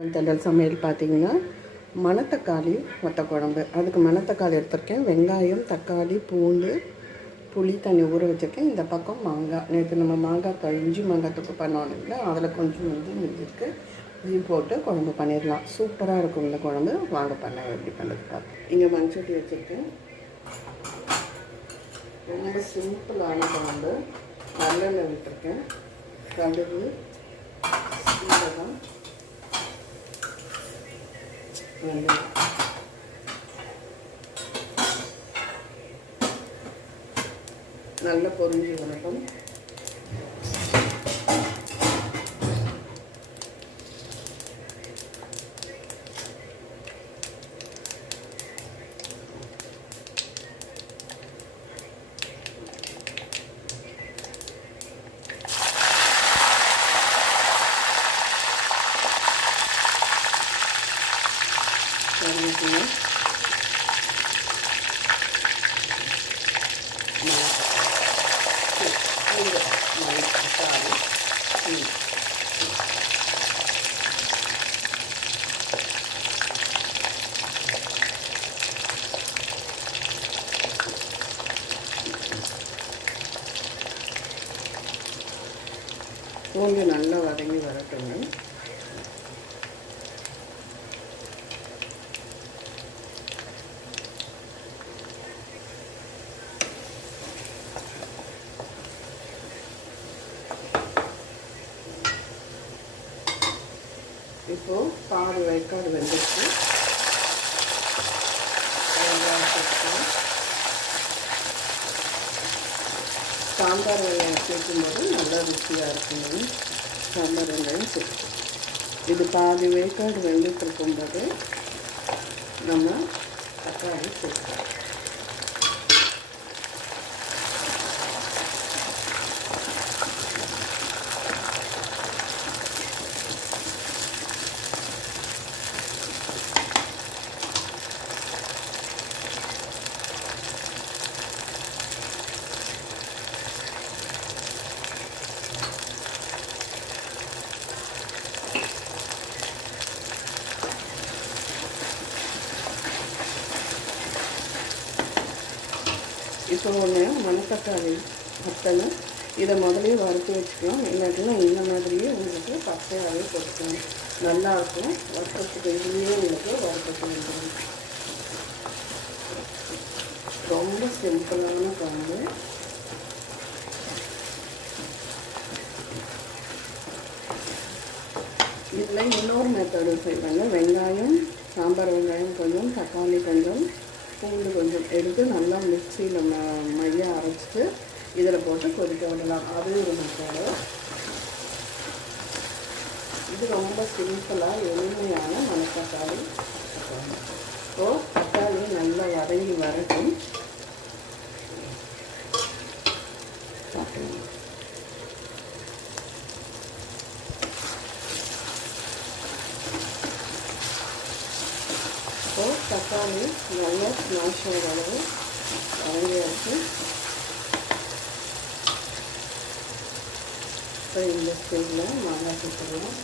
தண்டல் சமையல் பார்த்திங்கன்னா மணத்தக்காளி வத்த குழம்பு. அதுக்கு மணத்தக்காளி எடுத்திருக்கேன், வெங்காயம், தக்காளி, பூண்டு, புளி தண்ணி ஊற வச்சுருக்கேன். இந்த பக்கம் மாங்காய், நேற்று நம்ம மாங்காய் இஞ்சி மாங்காய் தொக்கு பண்ணோம் இல்லைங்களா, அதில் கொஞ்சம் இருக்குது, இதையும் போட்டு குழம்பு பண்ணிடலாம். சூப்பராக இருக்கும் இந்த குழம்பு. வாங்க பண்ண எப்படி பண்ணுறது பார்த்து. இங்கே மண்சட்டி வச்சுருக்கேன். ரொம்ப சிம்பிளான குழம்பு. நல்லெண்ணெய் விட்டுருக்கேன், கடுகு, சீரகம், வெங்காயம், நல்ல பொரிஞ்சு வரட்டும். பூண்டு நல்லா வதங்கி வரட்டுங்க. இப்போது பாதி வைக்காடு வெந்துச்சு. சாம்பார் வெங்காயம் சேர்க்கும்போது நல்லா ருசியாக இருக்குங்க. சாம்பார் வெங்காயம் சேர்க்கும். இது பாதி வேக்காடு வெந்துட்டு இருக்கும்போது நம்ம தக்காளி சேர்க்கலாம். இப்போ ஒன்று மணத்தக்காளி வத்தல், இதை முதலே வறுத்து வச்சுக்கலாம். இல்லாட்டினா இந்த மாதிரியே உங்களுக்கு பச்சையாகவே போட்டுக்கலாம், நல்லாயிருக்கும். வறுக்கிறதுக்கு இதுலேயே உங்களுக்கு வறுத்துட்டு வந்துடும். ரொம்ப சிம்பிளான குழம்பு. இதில் இன்னொரு மெத்தடு செய்வாங்க. வெங்காயம், சாம்பார் வெங்காயம் கொஞ்சம், தக்காளி கொஞ்சம், பூண்டு கொஞ்சம் எடுத்து நல்லா மிக்சியில் மைய அரைச்சிட்டு இதில் போட்டு கொதிக்க விடலாம். அது ஒரு மெத்தடு. இது ரொம்ப சிம்பிளாக எளிமையான மணத்தக்காளி. ஸோ தக்காளி நல்லா வதங்கி வரட்டும். சாப்பிடுவோம். தக்காளி நல்லா ஸ்மாஷ் ஆகிற அளவு வதங்கியாச்சு. இப்போ இந்த ஸ்டேஜில் மாங்காய் சேர்த்துக்கலாம்.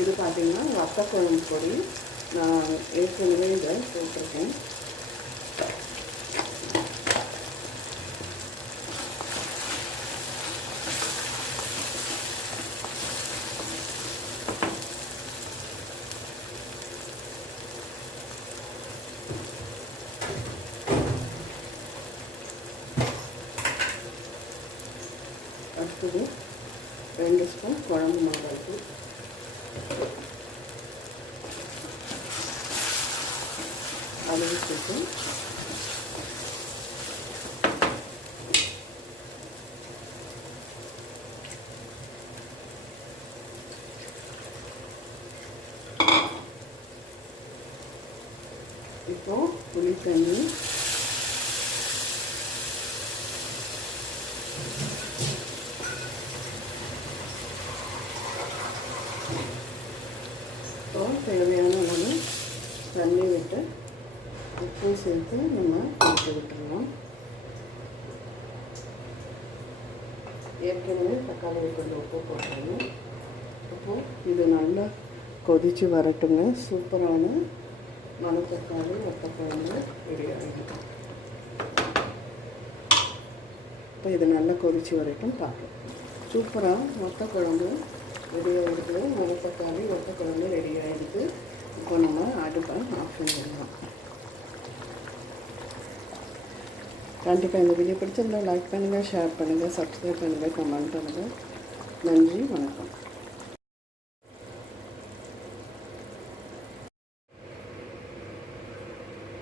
இது பார்த்திங்கன்னா வத்த குழம்பு பொடி. நான் ஏற்கனவே இதை போட்டிருக்கேன். அடுத்தது 2 ஸ்பூன் குழம்பு மிளகாய்த்தூள், அளவு சேர்த்து இப்போ புளி தண்ணி, தேவையான அளவு தண்ணி விட்டு உப்பு சேர்த்து நம்ம கொதிக்க விட்டுருவோம். ஏற்கனவே தக்காளி கொஞ்சம் உப்பு போட்டுருங்க. அப்போது இது நல்லா கொதித்து வரட்டுங்க. சூப்பரான மணத்தக்காளி வத்தக்குழம்பு ரெடி ஆகிடும். இப்போ இது நல்லா கொதித்து வரட்டும் பார்க்கலாம். சூப்பராக வத்தக்குழம்பு ரெடி ஆகிடுது. மணத்தக்காளி வத்தக்குழம்பு ரெடி ஆகிடுது. இப்போ நம்ம அடுப்பை ஆஃப் பண்ணிடலாம். கண்டிப்பாக இந்த வீடியோ பிடிச்சிருந்தா லைக் பண்ணுங்கள், ஷேர் பண்ணுங்கள், சப்ஸ்கிரைப் பண்ணுங்கள், கமெண்ட் பண்ணுங்கள். நன்றி, வணக்கம்.